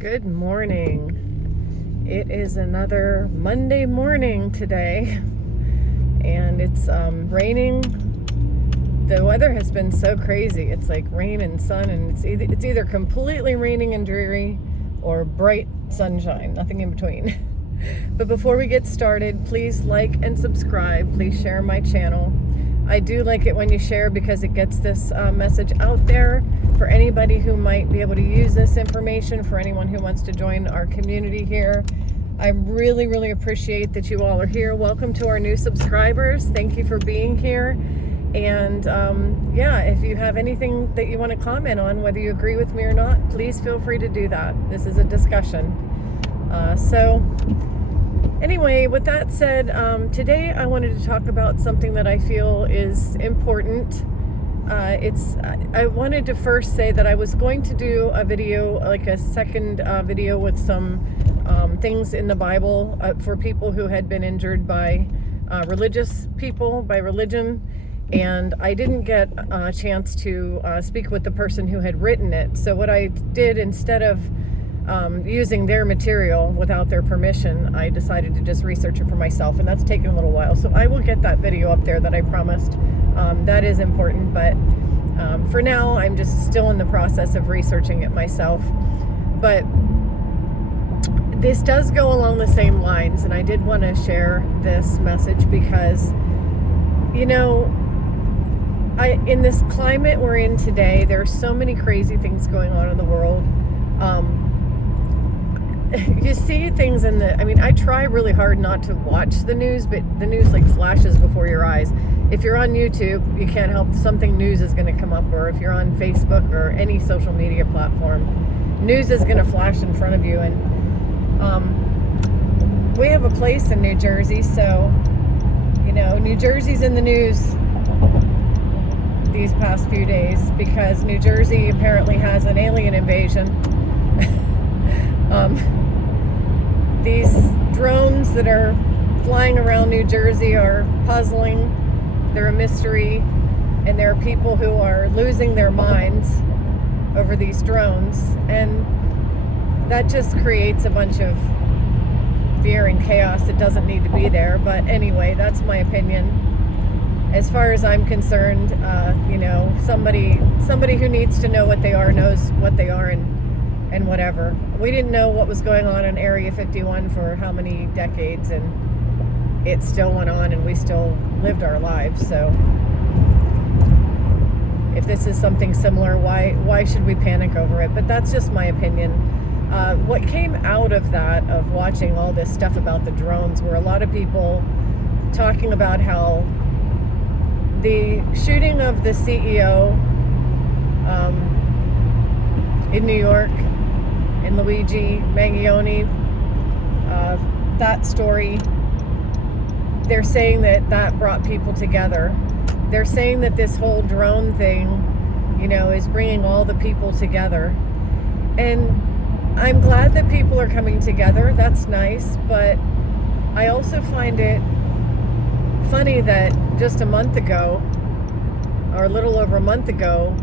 Good morning. It is another Monday morning today, and it's raining. The weather has been so crazy. It's like rain and sun, and it's either completely raining and dreary or bright sunshine, nothing in between. But before we get started, please like and subscribe. Please share my channel. I do like it when you share because it gets this message out there for anybody who might be able to use this information, for anyone who wants to join our community here. I really, really appreciate that you all are here. Welcome to our new subscribers. Thank you for being here. And if you have anything that you want to comment on, whether you agree with me or not, please feel free to do that. This is a discussion. Anyway, with that said, today I wanted to talk about something that I feel is important. I wanted to first say that I was going to do a video, like a second video with some things in the Bible for people who had been injured by religious people, by religion. And I didn't get a chance to speak with the person who had written it. So what I did, instead of using their material without their permission, I decided to just research it for myself, and that's taken a little while. So I will get that video up there that I promised. That is important, but for now I'm just still in the process of researching it myself. But this does go along the same lines, and I did want to share this message because, you know, in this climate we're in today, there are so many crazy things going on in the world. You see things I try really hard not to watch the news, but the news like flashes before your eyes. If you're on YouTube, you can't help, something news is going to come up, or if you're on Facebook or any social media platform, news is going to flash in front of you. And we have a place in New Jersey, so, you know, New Jersey's in the news these past few days because New Jersey apparently has an alien invasion. These drones that are flying around New Jersey are puzzling. They're a mystery, and there are people who are losing their minds over these drones, and that just creates a bunch of fear and chaos that doesn't need to be there. But anyway, that's my opinion. As far as I'm concerned, somebody who needs to know what they are knows what they are, and whatever. We didn't know what was going on in Area 51 for how many decades, and it still went on, and we still lived our lives. So if this is something similar, why should we panic over it? But that's just my opinion. What came out of that, of watching all this stuff about the drones, were a lot of people talking about how the shooting of the CEO in New York, and Luigi Mangione, that story, they're saying that brought people together. They're saying that this whole drone thing, is bringing all the people together. And I'm glad that people are coming together. That's nice. But I also find it funny that just a month ago, or a little over a month ago,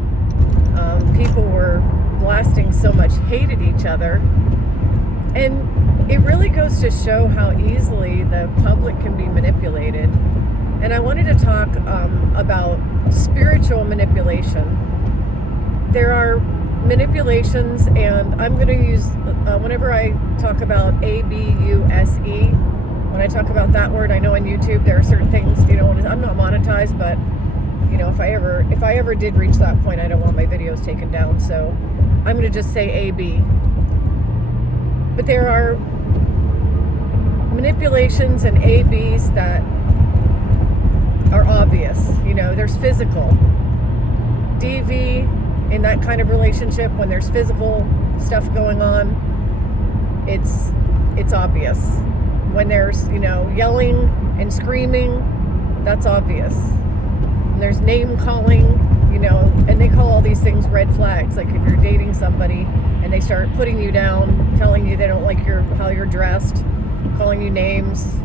people were blasting so much hate at each other. And it really goes to show how easily the public can be manipulated. And I wanted to talk about spiritual manipulation. There are manipulations, and I'm going to use, whenever I talk about ABUSE, when I talk about that word, I know on YouTube there are certain things, I'm not monetized, but if I ever did reach that point, I don't want my videos taken down, so I'm going to just say AB. But there are manipulations and ABs that are obvious. There's physical. DV, in that kind of relationship, when there's physical stuff going on, it's obvious. When there's, yelling and screaming, that's obvious. And there's name calling, and they call all these things red flags. Like if you're dating somebody and they start putting you down, telling you they don't like how you're dressed, calling you names,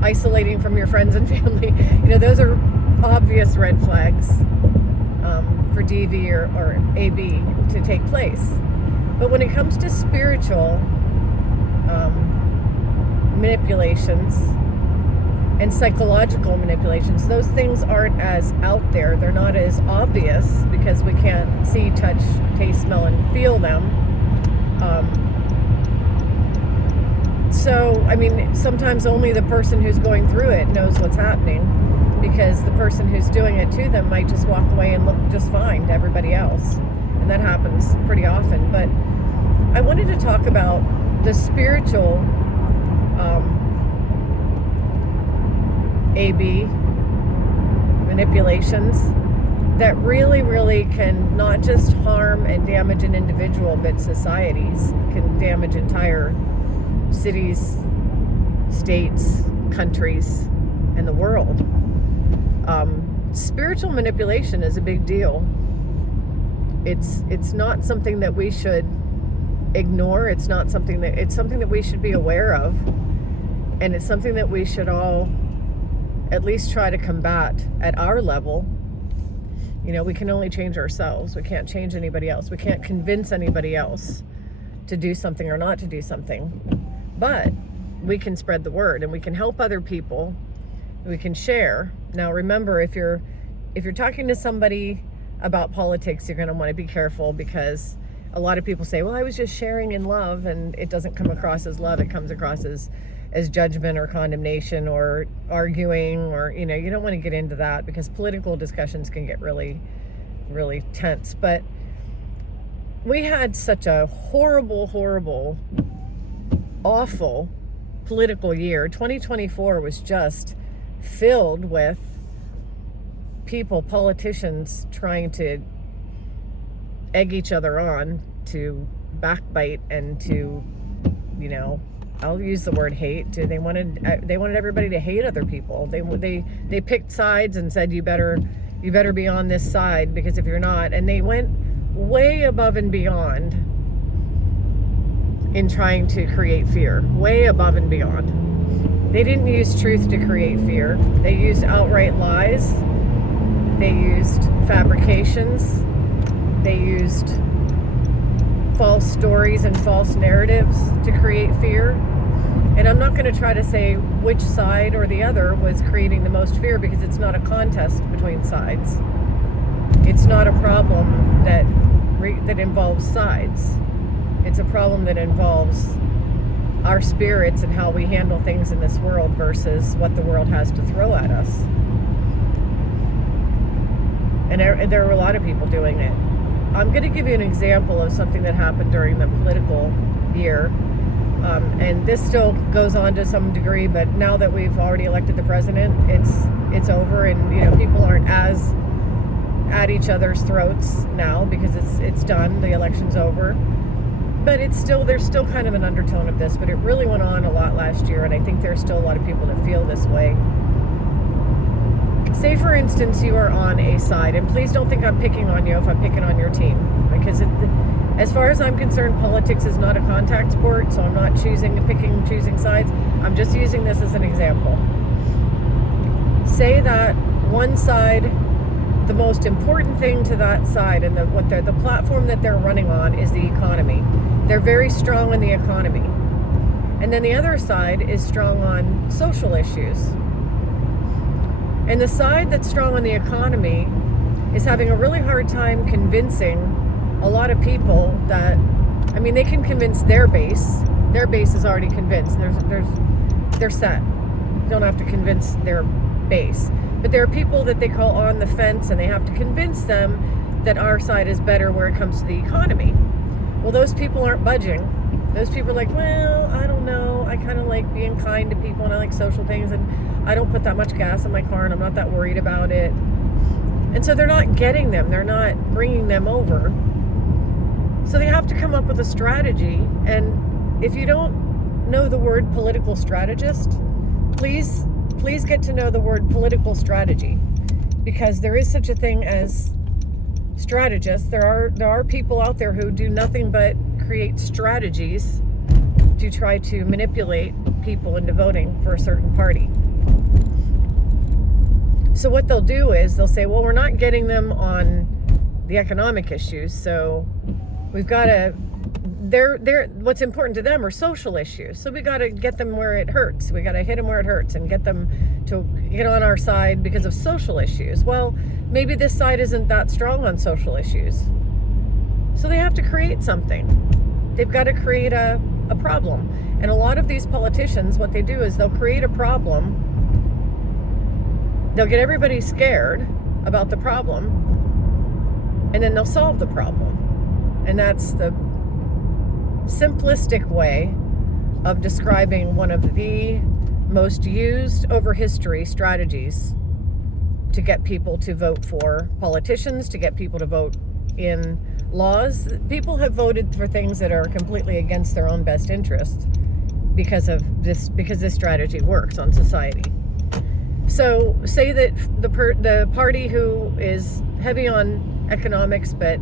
isolating from your friends and family, those are obvious red flags for DV or AB to take place. But when it comes to spiritual manipulations and psychological manipulations, those things aren't as out there. They're not as obvious because we can't see, touch, taste, smell, and feel them. So, I mean, sometimes only the person who's going through it knows what's happening, because the person who's doing it to them might just walk away and look just fine to everybody else. And that happens pretty often. But I wanted to talk about the spiritual AB manipulations that really, really can not just harm and damage an individual, but societies, can damage entire cities, states, countries, and the world. Spiritual manipulation is a big deal. It's not something that we should ignore. It's something that we should be aware of, and it's something that we should all at least try to combat at our level. You know, we can only change ourselves. We can't change anybody else. We can't convince anybody else to do something or not to do something. But we can spread the word, and we can help other people. We can share. Now, remember, if you're talking to somebody about politics, you're going to want to be careful, because a lot of people say, well, I was just sharing in love, and it doesn't come across as love. It comes across as judgment or condemnation or arguing, or, you know, you don't want to get into that, because political discussions can get really, really tense. But we had such a horrible, awful political year. 2024 was just filled with politicians trying to egg each other on to backbite and to, you know, I'll use the word hate. They wanted everybody to hate other people. They picked sides and said, you better be on this side, because if you're not, and they went way above and beyond in trying to create fear, way above and beyond. They didn't use truth to create fear. They used outright lies. They used fabrications. They used false stories and false narratives to create fear. And I'm not going to try to say which side or the other was creating the most fear, because it's not a contest between sides. It's not a problem that involves sides. It's a problem that involves our spirits and how we handle things in this world versus what the world has to throw at us. And there are a lot of people doing it. I'm going to give you an example of something that happened during the political year. And this still goes on to some degree, but now that we've already elected the president, it's over, and, you know, people aren't as at each other's throats now, because it's done, the election's over. But there's still kind of an undertone of this, but it really went on a lot last year, and I think there's still a lot of people that feel this way. Say, for instance, you are on a side, and please don't think I'm picking on you if I'm picking on your team, because as far as I'm concerned, politics is not a contact sport, so I'm not choosing sides. I'm just using this as an example. Say that one side, the most important thing to that side, and the platform that they're running on is the economy. They're very strong in the economy. And then the other side is strong on social issues. And the side that's strong on the economy is having a really hard time convincing a lot of people that, I mean, they can convince their base. Their base is already convinced. They're set. You don't have to convince their base. But there are people that they call on the fence, and they have to convince them that our side is better where it comes to the economy. Well, those people aren't budging. Those people are like, well, I don't know. I kind of like being kind to people, and I like social things, and I don't put that much gas in my car, and I'm not that worried about it. And so they're not getting them. They're not bringing them over. So they have to come up with a strategy. And if you don't know the word political strategist, please get to know the word political strategy, because there is such a thing as strategists. There are people out there who do nothing but create strategies to try to manipulate people into voting for a certain party. So what they'll do is they'll say, well, we're not getting them on the economic issues, so we've got to they're what's important to them are social issues. So we got to get them where it hurts. We got to hit them where it hurts and get them to get on our side because of social issues. Well, maybe this side isn't that strong on social issues. So they have to create something. They've got to create a problem. And a lot of these politicians, what they do is they'll create a problem. They'll get everybody scared about the problem, and then they'll solve the problem. And that's the simplistic way of describing one of the most used over history strategies to get people to vote for politicians, to get people to vote in laws. People have voted for things that are completely against their own best interests because this strategy works on society. So say that the party who is heavy on economics but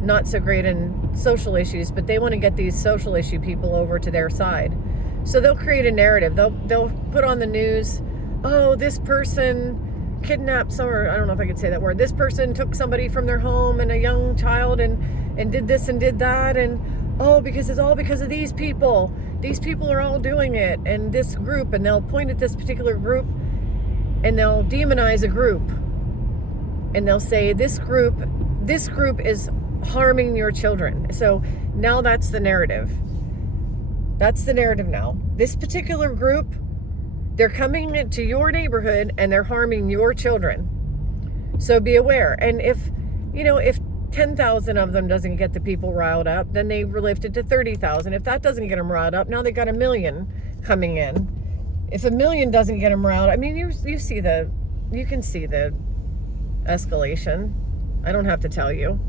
not so great in social issues, but they want to get these social issue people over to their side. So they'll create a narrative. They'll put on the news, oh, this person kidnapped or I don't know if I could say that word. This person took somebody from their home and a young child and did this and did that, and oh, because it's all because of these people. These people are all doing it, and this group, and they'll point at this particular group and they'll demonize a group. And they'll say this group is harming your children. So now that's the narrative. That's the narrative now. This particular group, they're coming into your neighborhood and they're harming your children. So be aware. And if 10,000 of them doesn't get the people riled up, then they lift it to 30,000. If that doesn't get them riled up, now they got 1 million coming in. If 1 million doesn't get them riled, I mean, you can see the escalation. I don't have to tell you.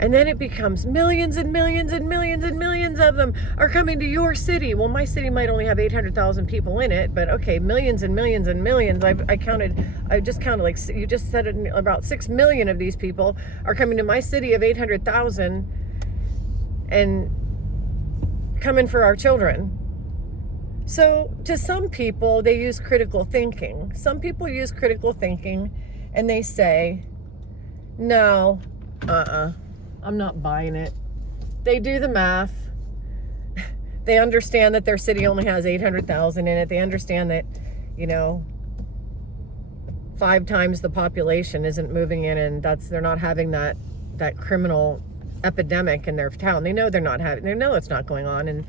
And then it becomes millions and millions and millions and millions of them are coming to your city. Well, my city might only have 800,000 people in it, but okay, millions and millions and millions. I just counted, like you just said it, about 6 million of these people are coming to my city of 800,000 and coming for our children. So to some people, they use critical thinking. Some people use critical thinking and they say, no, I'm not buying it. They do the math. They understand that their city only has 800,000 in it. They understand that, 5 times the population isn't moving in, and they're not having that criminal epidemic in their town. They know they know it's not going on, and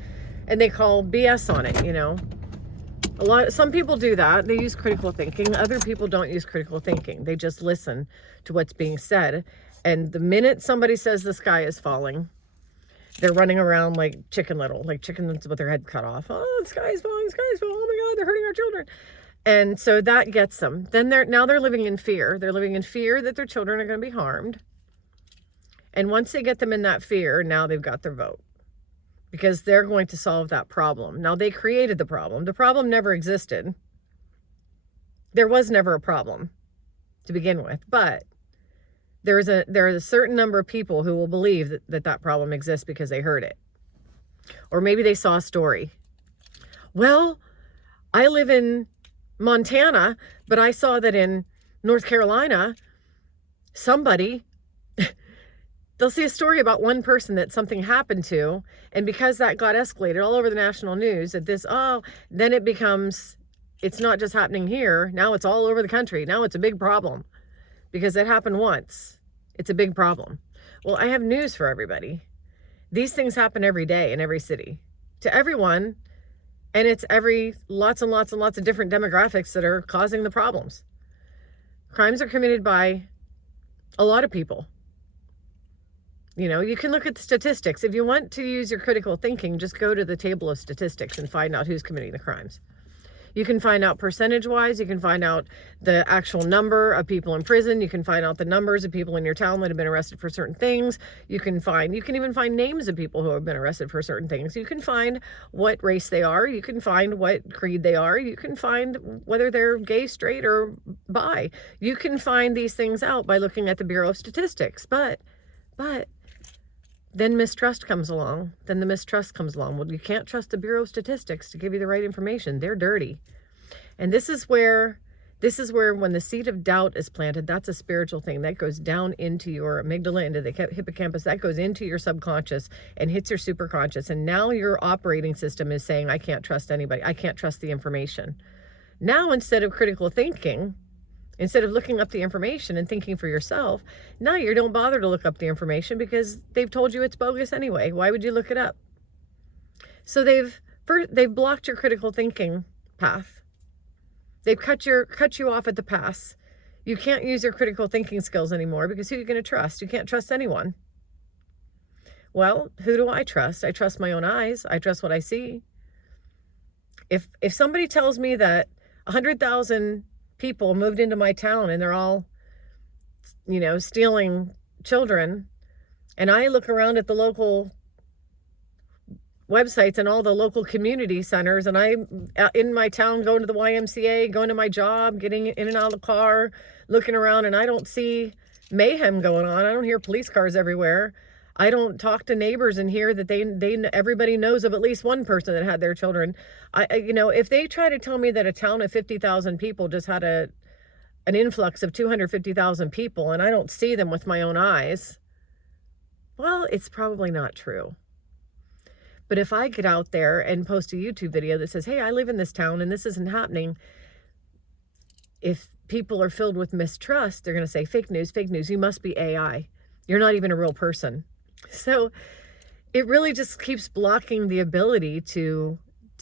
they call BS on it, Some people do that. They use critical thinking. Other people don't use critical thinking. They just listen to what's being said. And the minute somebody says the sky is falling, they're running around like Chicken Little, like chickens with their head cut off. Oh, the sky is falling, the sky is falling. Oh my God, they're hurting our children. And so that gets them. Then they're living in fear. They're living in fear that their children are going to be harmed. And once they get them in that fear, now they've got their vote. Because they're going to solve that problem. Now, they created the problem. The problem never existed. There was never a problem to begin with. But there is a certain number of people who will believe that problem exists because they heard it. Or maybe they saw a story. Well, I live in Montana, but I saw that in North Carolina, somebody... They'll see a story about one person that something happened to, and because that got escalated all over the national news, then it becomes, it's not just happening here, now it's all over the country. Now it's a big problem because it happened once. It's a big problem. Well, I have news for everybody. These things happen every day in every city to everyone, and it's lots and lots and lots of different demographics that are causing the problems. Crimes are committed by a lot of people. You can look at the statistics. If you want to use your critical thinking, just go to the table of statistics and find out who's committing the crimes. You can find out percentage-wise. You can find out the actual number of people in prison. You can find out the numbers of people in your town that have been arrested for certain things. You can even find names of people who have been arrested for certain things. You can find what race they are. You can find what creed they are. You can find whether they're gay, straight, or bi. You can find these things out by looking at the Bureau of Statistics. But then mistrust comes along. Well, you can't trust the Bureau of Statistics to give you the right information. They're dirty. And this is where This is where, when the seed of doubt is planted, that's a spiritual thing that goes down into your amygdala, into the hippocampus, that goes into your subconscious and hits your superconscious. And now your operating system is saying, I can't trust anybody. I can't trust the information. Now, instead of critical thinking, instead of looking up the information and thinking for yourself, now you don't bother to look up the information because they've told you it's bogus anyway. Why would you look it up? So they've blocked your critical thinking path. They've cut you off at the pass. You can't use your critical thinking skills anymore because who are you going to trust? You can't trust anyone. Well, who do I trust? I trust my own eyes. I trust what I see. If somebody tells me that 100,000 people moved into my town and they're all, stealing children, and I look around at the local websites and all the local community centers, and I'm in my town going to the YMCA, going to my job, getting in and out of the car, looking around, and I don't see mayhem going on. I don't hear police cars everywhere. I don't talk to neighbors and hear that everybody knows of at least one person that had their children. If they try to tell me that a town of 50,000 people just had an influx of 250,000 people and I don't see them with my own eyes, well, it's probably not true. But if I get out there and post a YouTube video that says, hey, I live in this town and this isn't happening, if people are filled with mistrust, they're going to say, fake news, you must be AI. You're not even a real person. So it really just keeps blocking the ability to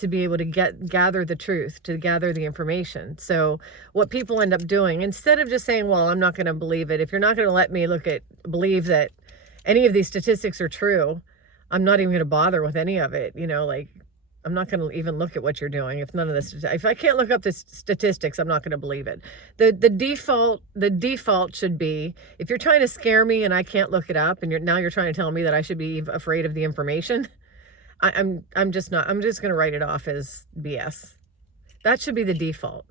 be able to gather the truth, to gather the information. So what people end up doing, instead of just saying, well, I'm not going to believe it, if you're not going to let me believe that any of these statistics are true, I'm not even going to bother with any of it. I'm not going to even look at what you're doing. If I can't look up the statistics, I'm not going to believe it. The default should be, if you're trying to scare me and I can't look it up, and you're trying to tell me that I should be afraid of the information, I'm just going to write it off as BS. That should be the default.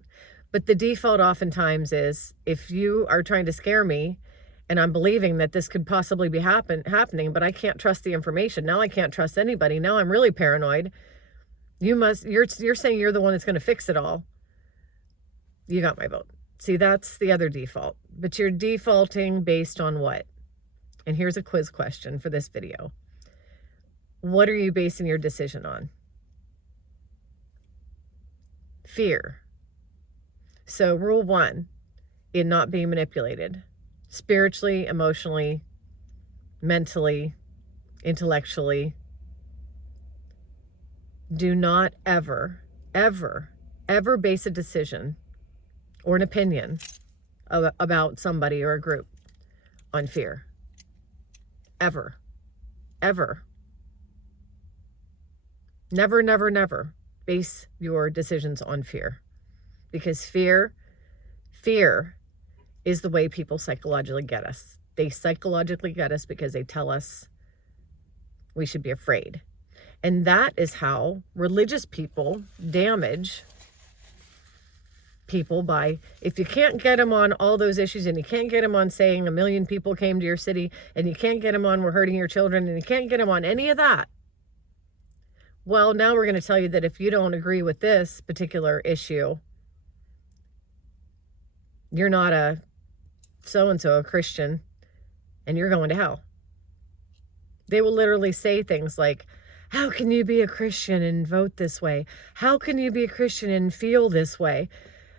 But the default oftentimes is, if you are trying to scare me and I'm believing that this could possibly be happening, but I can't trust the information. Now I can't trust anybody. Now I'm really paranoid. You're saying you're the one that's going to fix it all. You got my vote. See, that's the other default. But you're defaulting based on what? And here's a quiz question for this video. What are you basing your decision on? Fear. So rule 1 in not being manipulated: spiritually, emotionally, mentally, intellectually. Do not ever, ever, ever base a decision or an opinion about somebody or a group on fear. Ever. Ever. Never, never, never base your decisions on fear. Because fear is the way people psychologically get us. They psychologically get us because they tell us we should be afraid. And that is how religious people damage people by, if you can't get them on all those issues, and you can't get them on saying 1 million people came to your city, and you can't get them on we're hurting your children, and you can't get them on any of that. Well, now we're going to tell you that if you don't agree with this particular issue, you're not a so-and-so, a Christian, and you're going to hell. They will literally say things like, how can you be a Christian and vote this way? How can you be a Christian and feel this way?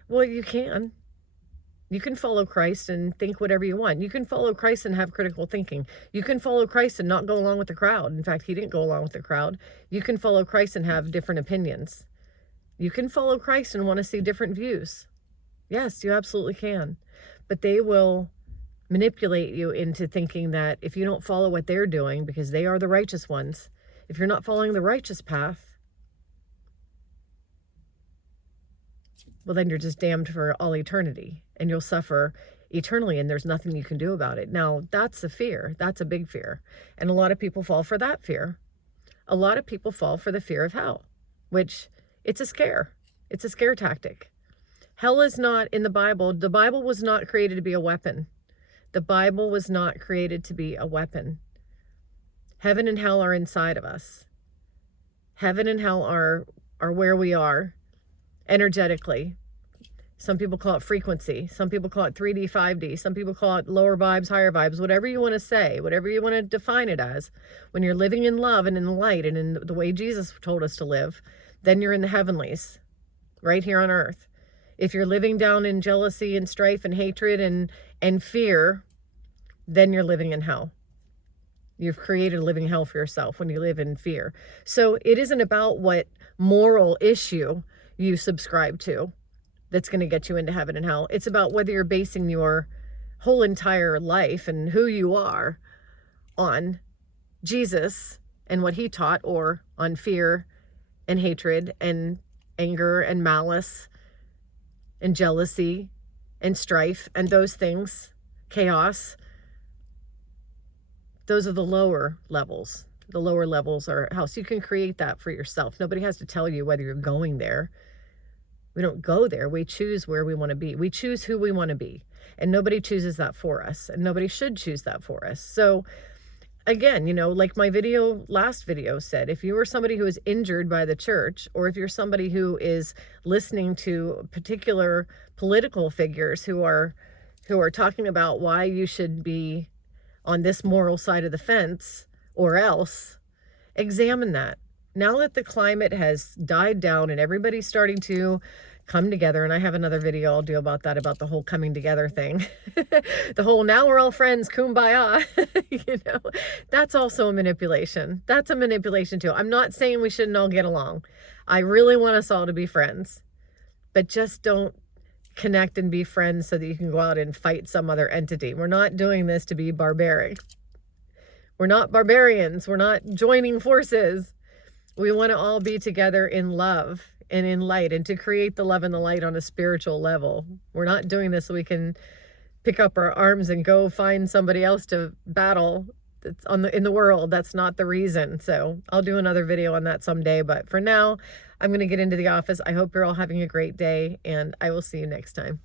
Well, you can. You can follow Christ and think whatever you want. You can follow Christ and have critical thinking. You can follow Christ and not go along with the crowd. In fact, he didn't go along with the crowd. You can follow Christ and have different opinions. You can follow Christ and want to see different views. Yes, you absolutely can. But they will manipulate you into thinking that if you don't follow what they're doing, because they are the righteous ones, if you're not following the righteous path, well, then you're just damned for all eternity and you'll suffer eternally and there's nothing you can do about it. Now, that's a fear. That's a big fear. And a lot of people fall for that fear. A lot of people fall for the fear of hell, which it's a scare. It's a scare tactic. Hell is not in the Bible. The Bible was not created to be a weapon. The Bible was not created to be a weapon. Heaven and hell are inside of us. Heaven and hell are where we are energetically. Some people call it frequency. Some people call it 3D, 5D. Some people call it lower vibes, higher vibes, whatever you want to say, whatever you want to define it as. When you're living in love and in the light and in the way Jesus told us to live, then you're in the heavenlies, right here on earth. If you're living down in jealousy and strife and hatred and fear, then you're living in hell. You've created a living hell for yourself when you live in fear. So it isn't about what moral issue you subscribe to that's going to get you into heaven and hell. It's about whether you're basing your whole entire life and who you are on Jesus and what he taught, or on fear and hatred and anger and malice and jealousy and strife and those things, chaos. Those are the lower levels. The lower levels are how. So you can create that for yourself. Nobody has to tell you whether you're going there. We don't go there. We choose where we want to be. We choose who we want to be. And nobody chooses that for us. And nobody should choose that for us. So again, like my last video said, if you are somebody who is injured by the church, or if you're somebody who is listening to particular political figures who are talking about why you should be on this moral side of the fence or else, examine that. Now that the climate has died down and everybody's starting to come together, and I have another video I'll do about that, about the whole coming together thing. The whole now we're all friends, kumbaya, that's also a manipulation. That's a manipulation too. I'm not saying we shouldn't all get along. I really want us all to be friends, but just don't connect and be friends so that you can go out and fight some other entity. We're not doing this to be barbaric. We're not barbarians. We're not joining forces. We want to all be together in love and in light, and to create the love and the light on a spiritual level. We're not doing this so we can pick up our arms and go find somebody else to battle that's in the world. That's not the reason. So I'll do another video on that someday. But for now, I'm going to get into the office. I hope you're all having a great day, and I will see you next time.